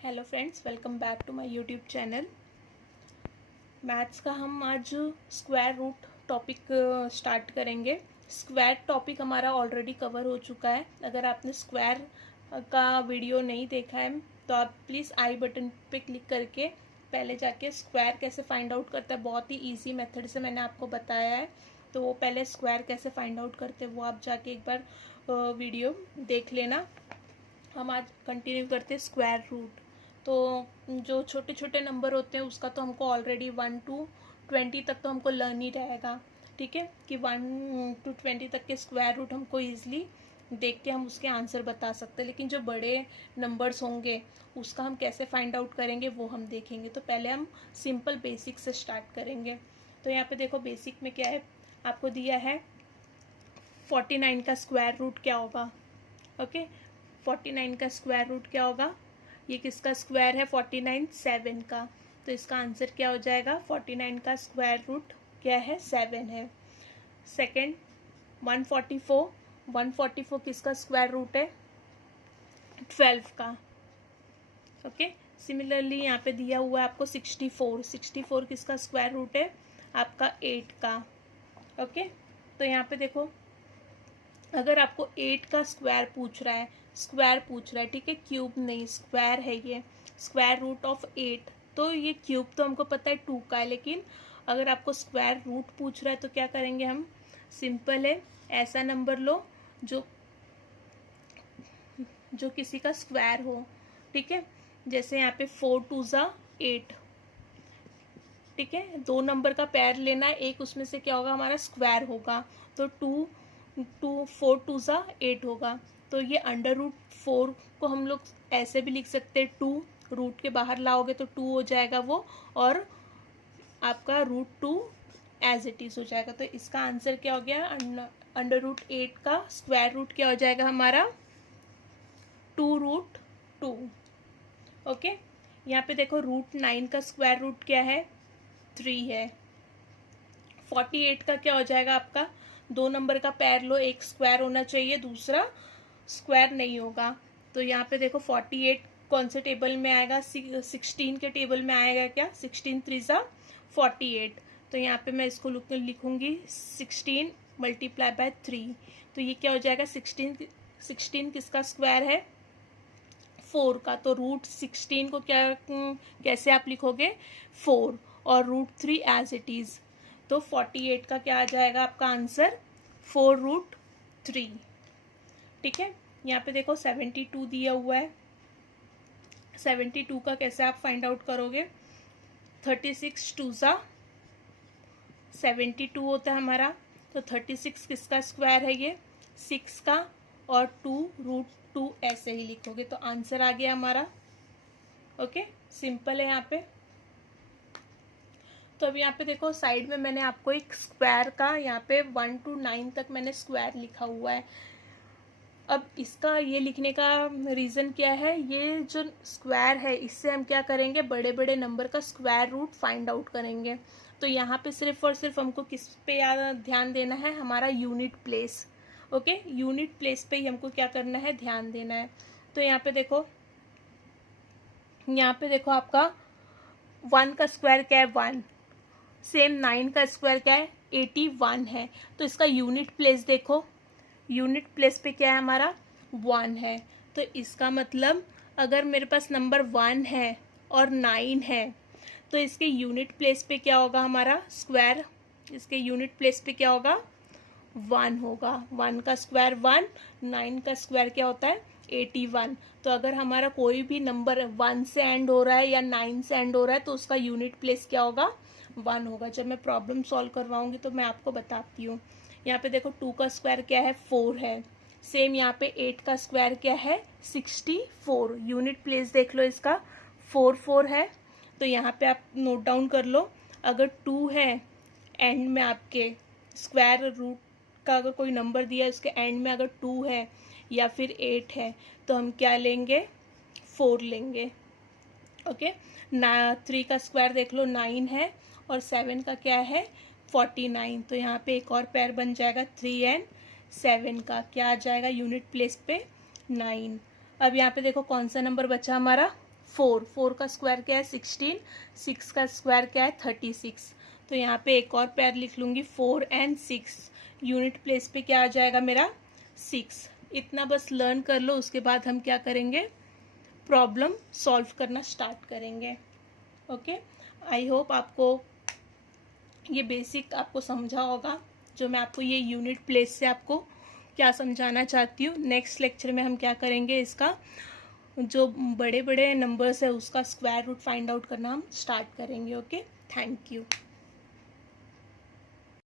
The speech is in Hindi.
Hello friends, welcome back to my YouTube channel. Maths का हम आज स्क्वायर रूट टॉपिक स्टार्ट करेंगे। स्क्वायर टॉपिक हमारा ऑलरेडी कवर हो चुका है। अगर आपने स्क्वायर का वीडियो नहीं देखा है तो आप प्लीज़ आई बटन पे क्लिक करके पहले जाके स्क्वायर कैसे फाइंड आउट करता है, बहुत ही ईजी मेथड से मैंने आपको बताया है। तो वो पहले स्क्वायर कैसे फाइंड आउट करते हैं वो आप जाके एक बार वीडियो देख लेना। हम आज कंटिन्यू करते हैं स्क्वायर रूट। तो जो छोटे छोटे नंबर होते हैं उसका तो हमको ऑलरेडी 1 to 20 तक तो हमको लर्न ही रहेगा। ठीक है कि 1 to 20 तक के स्क्वायर रूट हमको ईजिली देख के हम उसके आंसर बता सकते हैं, लेकिन जो बड़े नंबर्स होंगे उसका हम कैसे फाइंड आउट करेंगे वो हम देखेंगे। तो पहले हम सिंपल बेसिक से स्टार्ट करेंगे। तो यहाँ पे देखो बेसिक में क्या है, आपको दिया है 49 का स्क्वायर रूट क्या होगा। ओके, 49 का स्क्वायर रूट क्या होगा, ये किसका स्क्वायर है 49, 7 का। तो इसका आंसर क्या हो जाएगा, 49 का स्क्वायर रूट क्या है 7 है। सेकंड 144, 144 किसका स्क्वायर रूट है 12 का। ओके, सिमिलरली यहाँ पे दिया हुआ है आपको 64, 64 किसका स्क्वायर रूट है आपका 8 का। ओके, तो यहाँ पे देखो अगर आपको 8 का स्क्वायर पूछ रहा है, ठीक है, क्यूब नहीं स्क्वायर है ये, स्क्वायर रूट ऑफ 8। तो ये क्यूब तो हमको पता है 2 का है, लेकिन अगर आपको स्क्वायर रूट पूछ रहा है तो क्या करेंगे हम, सिंपल है, ऐसा नंबर लो जो किसी का स्क्वायर हो। ठीक है, जैसे यहाँ पे 4 2 8। ठीक है, 2 नंबर का पेयर लेना है, एक उसमें से क्या होगा हमारा स्क्वायर होगा। तो 4 2 8 होगा। तो ये √4 को हम लोग ऐसे भी लिख सकते हैं, 2 रूट के बाहर लाओगे तो 2 हो जाएगा वो, और आपका √2 एज इट इज हो जाएगा। तो इसका आंसर क्या हो गया, √8 का स्क्वायर रूट क्या हो जाएगा हमारा 2√2। ओके, यहाँ पे देखो √9 का स्क्वायर रूट क्या है 3 है। 48 का क्या हो जाएगा आपका, 2 नंबर का पेयर लो, एक स्क्वायर होना चाहिए, दूसरा स्क्वायर नहीं होगा। तो यहाँ पे देखो 48 कौन से टेबल में आएगा, 16 के टेबल में आएगा क्या, 16 3 48। तो यहाँ पे मैं इसको लिखूंगी 16 मल्टीप्लाई बाय 3। तो ये क्या हो जाएगा 16 किसका स्क्वायर है 4 का। तो √16 को क्या कैसे आप लिखोगे 4, और √3 एज इट इज। तो 48 का क्या आ जाएगा आपका आंसर 4√3। ठीक है, यहाँ पे देखो 72 दिया हुआ है, 72 का कैसे आप फाइंड आउट करोगे, 36 2 72 होता है हमारा। तो 36 किसका स्क्वायर है ये 6 का, और 2√2 ऐसे ही लिखोगे तो आंसर आ गया हमारा। ओके, सिंपल है यहाँ पे। तो अब यहाँ पे देखो साइड में मैंने आपको एक स्क्वायर का यहाँ पे 1 to 9 तक मैंने स्क्वायर लिखा हुआ है। अब इसका ये लिखने का रीज़न क्या है, ये जो स्क्वायर है इससे हम क्या करेंगे, बड़े बड़े नंबर का स्क्वायर रूट फाइंड आउट करेंगे। तो यहाँ पे सिर्फ और सिर्फ हमको किस पे ध्यान देना है, हमारा unit place. Okay, unit place पे ही हमको क्या करना है, ध्यान देना है। तो यहाँ पे देखो आपका 1 का स्क्वायर क्या है 1, सेम 9 का स्क्वायर क्या है 81 है। तो इसका यूनिट प्लेस देखो, यूनिट प्लेस पे क्या है हमारा 1 है। तो इसका मतलब अगर मेरे पास नंबर 1 है और 9 है तो इसके यूनिट प्लेस पे क्या होगा हमारा स्क्वायर, इसके यूनिट प्लेस पे क्या होगा 1 होगा। 1 का स्क्वायर 1, 9 का स्क्वायर क्या होता है 81। तो अगर हमारा कोई भी नंबर 1 से एंड हो रहा है या 9 से एंड हो रहा है तो उसका यूनिट प्लेस क्या होगा 1 होगा। जब मैं प्रॉब्लम सॉल्व करवाऊंगी तो मैं आपको बताती हूँ। यहाँ पे देखो 2 का स्क्वायर क्या है 4 है, सेम यहाँ पे 8 का स्क्वायर क्या है 64। यूनिट प्लेस देख लो इसका 4 4 है। तो यहाँ पे आप नोट डाउन कर लो, अगर 2 है एंड में आपके स्क्वायर रूट का अगर कोई नंबर दिया है उसके एंड में अगर 2 है या फिर 8 है तो हम क्या लेंगे 4 लेंगे। ओके, 3 का स्क्वायर देख लो 9 है, और 7 का क्या है 49। तो यहाँ पे एक और पेयर बन जाएगा 3 एंड 7 का, क्या आ जाएगा यूनिट प्लेस पे 9। अब यहाँ पे देखो कौन सा नंबर बचा हमारा 4 का स्क्वायर क्या है 16, 6 का स्क्वायर क्या है 36। तो यहाँ पे एक और पेयर लिख लूँगी 4 and 6, यूनिट प्लेस पे क्या आ जाएगा मेरा 6। इतना बस लर्न कर लो, उसके बाद हम क्या करेंगे, प्रॉब्लम सॉल्व करना स्टार्ट करेंगे। ओके, आई होप आपको ये बेसिक आपको समझा होगा, जो मैं आपको ये यूनिट प्लेस से आपको क्या समझाना चाहती हूँ। नेक्स्ट लेक्चर में हम क्या करेंगे, इसका जो बड़े बड़े नंबर्स है उसका स्क्वायर रूट फाइंड आउट करना हम स्टार्ट करेंगे। Okay, thank you.